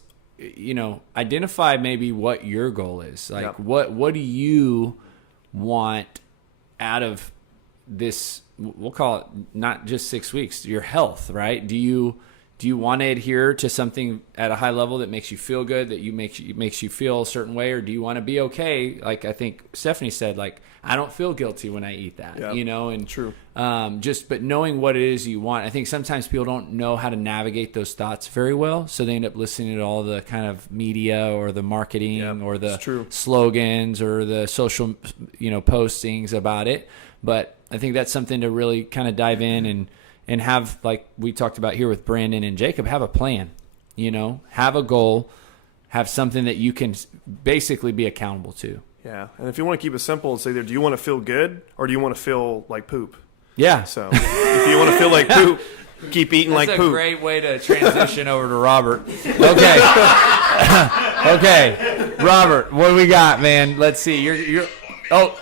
identify maybe what your goal is. Like what do you want out of this, we'll call it not just 6 weeks, your health, right? Do you do you want to adhere to something at a high level that makes you feel good, that makes you feel a certain way, or do you want to be okay? Like I think Stephanie said, like, I don't feel guilty when I eat that, Yeah, you know, and true. But knowing what it is you want. I think sometimes people don't know how to navigate those thoughts very well, so they end up listening to all the kind of media or the marketing or the it's true. slogans or the social, postings about it. But I think that's something to really kind of dive in and have, like we talked about here with Brandon and Jacob, have a plan, have a goal, have something that you can basically be accountable to. Yeah, and if you want to keep it simple, it's either do you want to feel good or do you want to feel like poop? Yeah. So if you want to feel like poop, keep eating That's like a poop. great way to transition over to Robert. Okay. Okay. Robert, what do we got, man? Let's see. You're oh.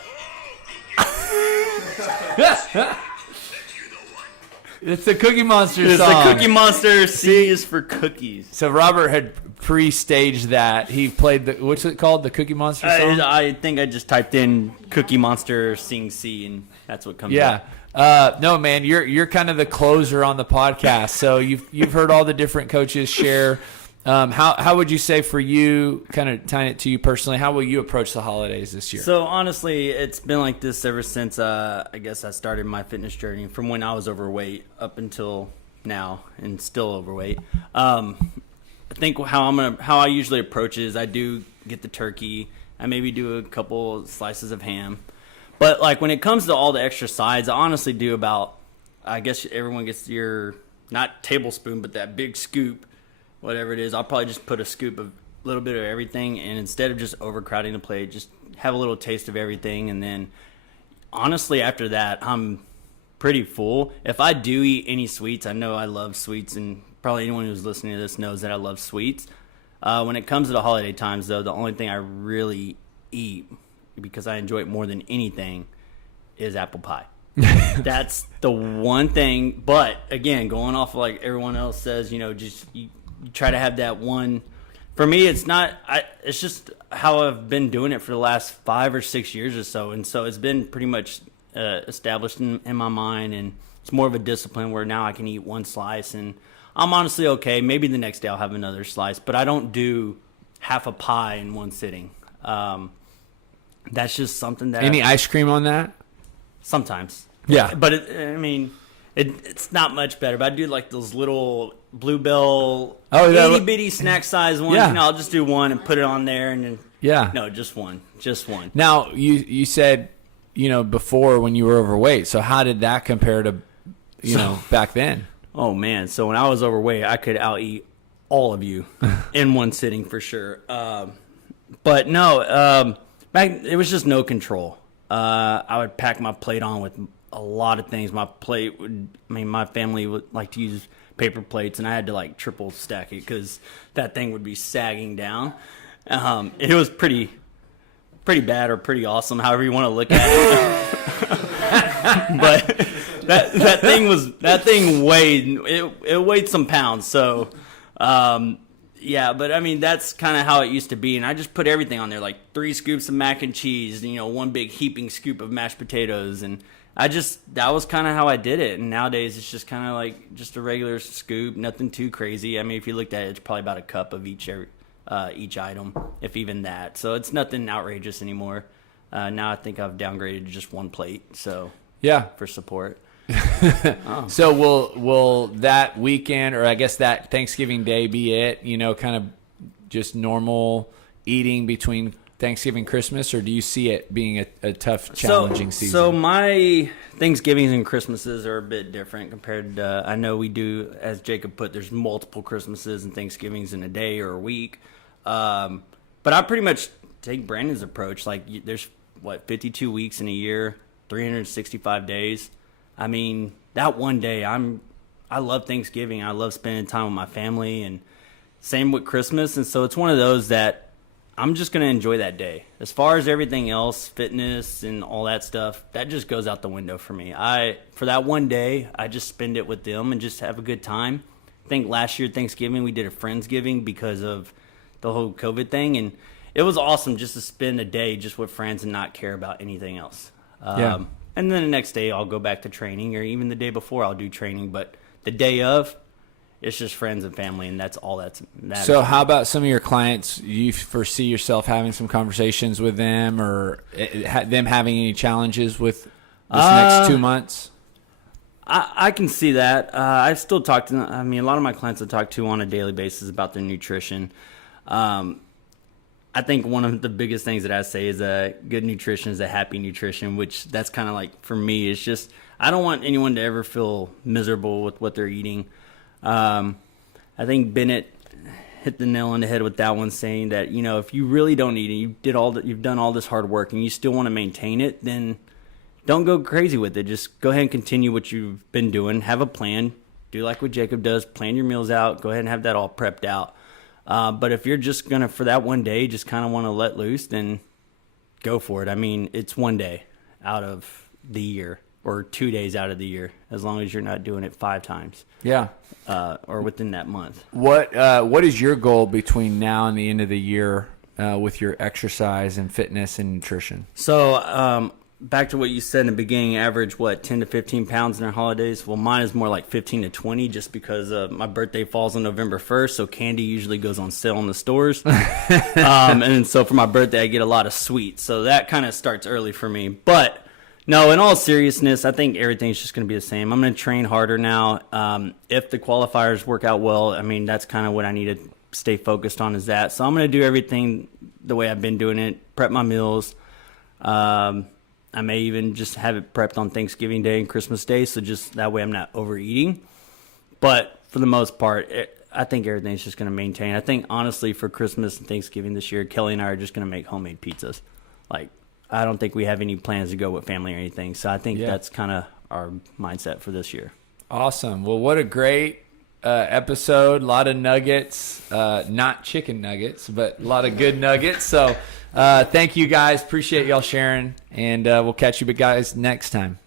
It's the Cookie Monster It's song. the Cookie Monster. C is for cookies. So Robert had pre-staged that. He played what's it called? The Cookie Monster song? I think I just typed in Cookie Monster sing C, and that's what comes Yeah. up. No, man, you're kind of the closer on the podcast. So you've heard all the different coaches share. How would you say for you, kind of tying it to you personally, how will you approach the holidays this year? So honestly, it's been like this ever since I guess I started my fitness journey, from when I was overweight up until now, and still overweight. I think how I usually approach it is I do get the turkey. I maybe do a couple slices of ham. But like when it comes to all the extra sides, I honestly do about, I guess everyone gets your, not tablespoon, but that big scoop, whatever it is. I'll probably just put a scoop of a little bit of everything, and instead of just overcrowding the plate, just have a little taste of everything. And then honestly, after that, I'm pretty full. If I do eat any sweets, I know I love sweets, and probably anyone who's listening to this knows that I love sweets. When it comes to the holiday times, though, the only thing I really eat, because I enjoy it more than anything, is apple pie. That's the one thing. But again, going off of like everyone else says, just you try to have that one. For me, it's not. It's just how I've been doing it for the last 5 or 6 years or so, and so it's been pretty much established in my mind, and it's more of a discipline where now I can eat one slice, and I'm honestly okay. Maybe the next day I'll have another slice, but I don't do half a pie in one sitting. That's just something that Any ice cream on that? sometimes. Yeah. But it's not much better. But I do like those little Bluebell itty bitty snack size ones. Yeah. I'll just do one and put it on there, and then Yeah. no, just one. Now, you said, before when you were overweight. So how did that compare to, back then? Oh man! So when I was overweight, I could out eat all of you in one sitting for sure. But no, back it was just no control. I would pack my plate on with a lot of things. My family would like to use paper plates, and I had to like triple stack it because that thing would be sagging down. It was pretty bad or pretty awesome, however you want to look at it. But that thing weighed it weighed some pounds. So yeah, but I mean that's kind of how it used to be, and I just put everything on there, like 3 scoops of mac and cheese, one big heaping scoop of mashed potatoes, and that was kind of how I did it. And nowadays it's just kind of like just a regular scoop, nothing too crazy. I mean, if you looked at it, it's probably about a cup of each item, if even that. So it's nothing outrageous anymore. Now I think I've downgraded to just one plate. So Yeah. for support. So will that weekend, or I guess that Thanksgiving Day, be it? Kind of just normal eating between Thanksgiving, Christmas, or do you see it being a tough, challenging season? So my Thanksgivings and Christmases are a bit different compared to, I know we do, as Jacob put, there's multiple Christmases and Thanksgivings in a day or a week. But I pretty much take Brandon's approach. Like there's 52 weeks in a year, 365 days. I mean, that one day I love Thanksgiving. I love spending time with my family, and same with Christmas. And so it's one of those that I'm just going to enjoy that day. As far as everything else, fitness and all that stuff, that just goes out the window for me. For that one day, I just spend it with them and just have a good time. I think last year Thanksgiving we did a Friendsgiving because of the whole COVID thing, and it was awesome just to spend a day just with friends and not care about anything else. Yeah. And then the next day I'll go back to training, or even the day before I'll do training. But the day of, it's just friends and family, and that's all that So how about some of your clients? You foresee yourself having some conversations with them, or them having any challenges with this next 2 months? I can see that. I still talk to them. I mean, a lot of my clients I talk to on a daily basis about their nutrition. I think one of the biggest things that I say is good nutrition is a happy nutrition, which that's kind of like, for me, it's just, I don't want anyone to ever feel miserable with what they're eating. I think Bennett hit the nail on the head with that one, saying that, you know, if you really don't eat it, you've done all this hard work and you still want to maintain it, then don't go crazy with it. Just go ahead and continue what you've been doing. Have a plan. Do like what Jacob does. Plan your meals out. Go ahead and have that all prepped out. But if you're just going to, for that one day, just kind of want to let loose, then go for it. I mean, it's one day out of the year or 2 days out of the year, as long as you're not doing it 5 times. Yeah. Or within that month. What is your goal between now and the end of the year with your exercise and fitness and nutrition? So, back to what you said in the beginning, average, 10 to 15 pounds in our holidays? Well, mine is more like 15 to 20 just because my birthday falls on November 1st, so candy usually goes on sale in the stores. And so for my birthday, I get a lot of sweets. So that kind of starts early for me. But no, in all seriousness, I think everything's just going to be the same. I'm going to train harder now. If the qualifiers work out well, I mean, that's kind of what I need to stay focused on, is that. So I'm going to do everything the way I've been doing it, prep my meals. I may even just have it prepped on Thanksgiving Day and Christmas Day, so just that way I'm not overeating. But for the most part, I think everything's just going to maintain. I think, honestly, for Christmas and Thanksgiving this year, Kelly and I are just going to make homemade pizzas. Like, I don't think we have any plans to go with family or anything, so I think that's kind of our mindset for this year. Awesome. Well, what a great episode. A lot of nuggets, not chicken nuggets, but a lot of good nuggets. So thank you guys. Appreciate y'all sharing, and we'll catch you guys next time.